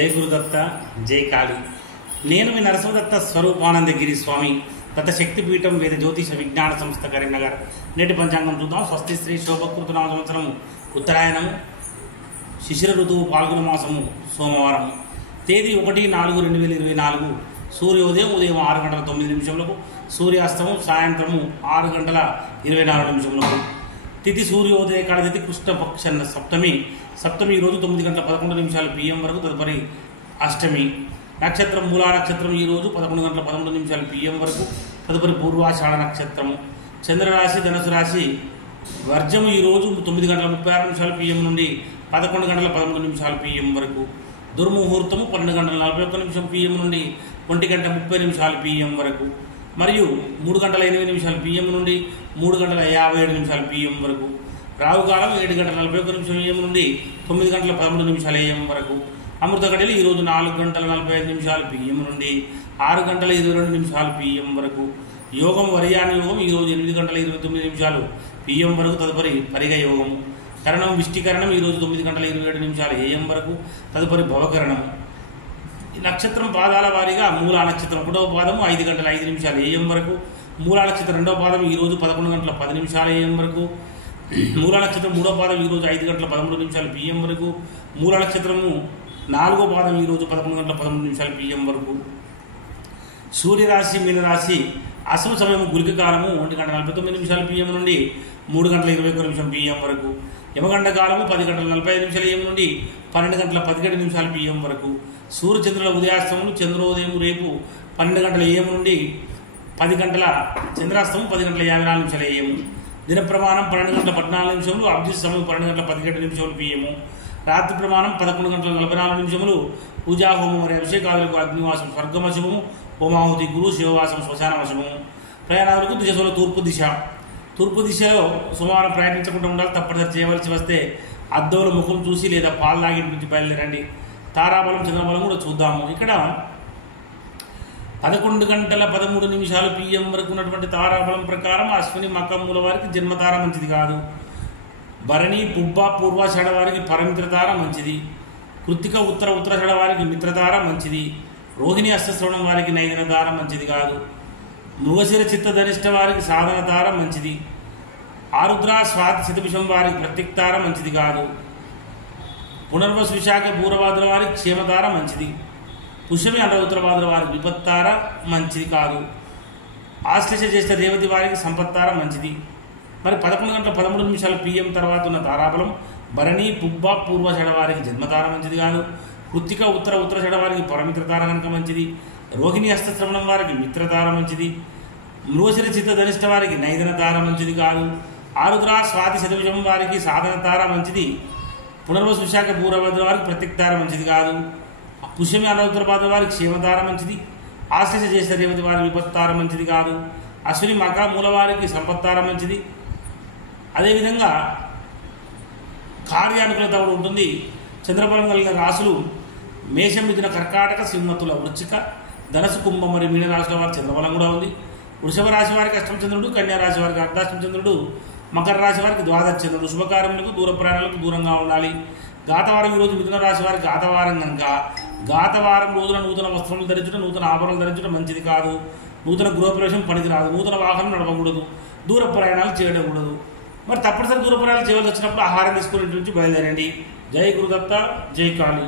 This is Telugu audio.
जय गुरुदत्त जय काली నేను మీ నరసింహదత్త స్వరూపానందగిరి స్వామి దత్తశక్తిపీఠం వేద జ్యోతిష విజ్ఞాన సంస్థ కరీంనగర్ నేటి పంచాంగం చూద్దాం. స్వస్తి శ్రీ శోభకృతనామ సంవత్సరం ఉత్తరాయణం శిశిర ఋతువు పాల్గొన మాసము సోమవారం తేదీ 1-4-2024 సూర్యోదయం ఉదయం 6:09 సూర్యాస్తమం సాయంత్రము 6:24 తిథి సూర్యోదయ కాల తిథి కృష్ణపక్ష సప్తమి ఈరోజు 9:11 PM వరకు. తదుపరి అష్టమి. నక్షత్రం మూలా నక్షత్రం ఈరోజు 11:13 PM వరకు. తదుపరి పూర్వాషాఢ నక్షత్రము. చంద్రరాశి ధనుసు రాశి. వర్జము ఈరోజు 9:36 PM నుండి 11:13 PM వరకు. దుర్ముహూర్తము 12:41 PM నుండి 1:30 PM వరకు మరియు 3:08 PM నుండి 3:57 PM వరకు. రావుకాలం 7:41 AM నుండి 9:13 AM వరకు. అమృత గడియలు ఈరోజు 4:45 PM నుండి 6:22 PM వరకు. యోగం వరియాని యోగం ఈరోజు 8:29 PM వరకు. తదుపరి పరిగ యోగము. కరణం విష్టికరణం ఈరోజు 9:27 AM వరకు. తదుపరి భవకరణం. నక్షత్రం పాదాల వారీగా మూలా నక్షత్రం 1వ పాదము 5:05 AM వరకు. మూలా నక్షత్రం 2వ పాదం ఈరోజు 11:10 AM వరకు. మూలా నక్షత్రం 3వ పాదం ఈరోజు 5:13 PM వరకు. మూలా నక్షత్రము 4వ పాదం ఈరోజు 11:13 PM వరకు. సూర్యరాశి మీనరాశి. అశుభ సమయం గుళిక కాలము 1:49 PM నుండి 3:21 PM వరకు. యమగండ కాలము 10:45 AM నుండి 12:17 PM వరకు. సూర్యచంద్రుల ఉదయాస్తములు చంద్రోదయం రేపు 12 AM నుండి 10 చంద్రాస్తమం 10:54 AM. దిన ప్రమాణం 12:14 అభిజిత్ సమయం 12:17 PM. రాత్రి ప్రమాణం 11:44 పూజా హోమం మరియు అభిషేకాదులకు అగ్నివాసం స్వర్గమశమము హోమాహుతి గురు శివవాసం శ్మశానవశమము. ప్రయాణాలకు దిశలో తూర్పు దిశలో సోమవారం ప్రయాణించకుండా ఉండాలి. తప్పనిసరి చేయవలసి వస్తే అద్దోల ముఖం చూసి లేదా పాలు లాగి నుంచి బయలుదేరండి. తారాబలం చంద్రబలం కూడా చూద్దాము. ఇక్కడ 11:13 PM వరకు ఉన్నటువంటి తారాబలం ప్రకారం అశ్విని మకమ్ముల వారికి జన్మతార మంచిది కాదు. భరణి పుబ్బ పూర్వాషాఢ వారికి పరమిత్రతార మంచిది. కృత్తిక ఉత్తరాషాఢ వారికి మిత్రతార మంచిది. రోహిణి అష్టశ్రవణం వారికి నైదనతార మంచిది కాదు. మృగశిర చిత్త ధనిష్ట వారికి సాధన తార మంచిది. ఆరుద్ర స్వాతి శతభిషం వారికి ప్రత్యక్తార మంచిది కాదు. పునర్వసు విశాఖ పూర్వభాద్ర వారికి క్షేమతార మంచిది. పుష్యమి అండ్ర ఉత్తరభాద్ర వారికి విపత్తార మంచిది కాదు. ఆశ్లేష జ్యేష్ఠ రేవతి వారికి సంపత్తార మంచిది. మరి 11:13 PM తర్వాత ఉన్న తారాబలం భరణి పుబ్బ పూర్వషాఢ వారికి జన్మతార మంచిది కాదు. కృత్తిక ఉత్తరాషాఢ వారికి పరమిత్రతార కనుక మంచిది. రోహిణి హస్తశ్రవణం వారికి మిత్రతార మంచిది. మృగశిర చిత్త ధనిష్ట వారికి నైదనతార మంచిది కాదు. ఆరుద్ర స్వాతి శతభిషం వారికి సాధన తార మంచిది. పునర్వసు విశాఖ పూర్వభద్ర వారికి ప్రత్యక్తార మంచిది కాదు. పుష్యమి అండ్ర ఉత్తరభాద్ర వారికి క్షేమతార మంచిది. ఆశ్లేష జ్యేష్ఠ రేవతి వారికి విపత్తార మంచిది కాదు. అశ్విని మక మూల వారికి సంపత్తార మంచిది. అదేవిధంగా కార్యానుకూలత కూడా ఉంటుంది. చంద్రబలం కలిగిన రాశులు మేషం మిథున కర్కాటక సింహతుల వృశ్చిక ధనసు కుంభం మరియు మీన రాశుల వారికి చంద్రబలం కూడా ఉంది. వృషభ రాశి వారికి అష్టమ చంద్రుడు, కన్యా రాశి వారికి అర్ధాష్టమ చంద్రుడు, మకర రాశి వారికి ద్వాదశ చంద్రుడు. శుభకార్యములకు దూర ప్రయాణాలకు దూరంగా ఉండాలి. గాతవారం ఈరోజు మిథున రాశి వారికి గాతవారం కనుక గాతవారం రోజున నూతన వస్త్రములు ధరించడం నూతన ఆభరణాలు ధరించడం మంచిది కాదు. నూతన గృహప్రవేశం పనికిరాదు. నూతన వాహనం నడపకూడదు. దూర ప్రయాణాలు చేయకూడదు. మరి తప్పనిసరి దూర ప్రయాణాలు చేయవలసి వచ్చినప్పుడు ఆహారం తీసుకుని నుంచి బయలుదేరండి. జై గురుదత్త జై కాళీ.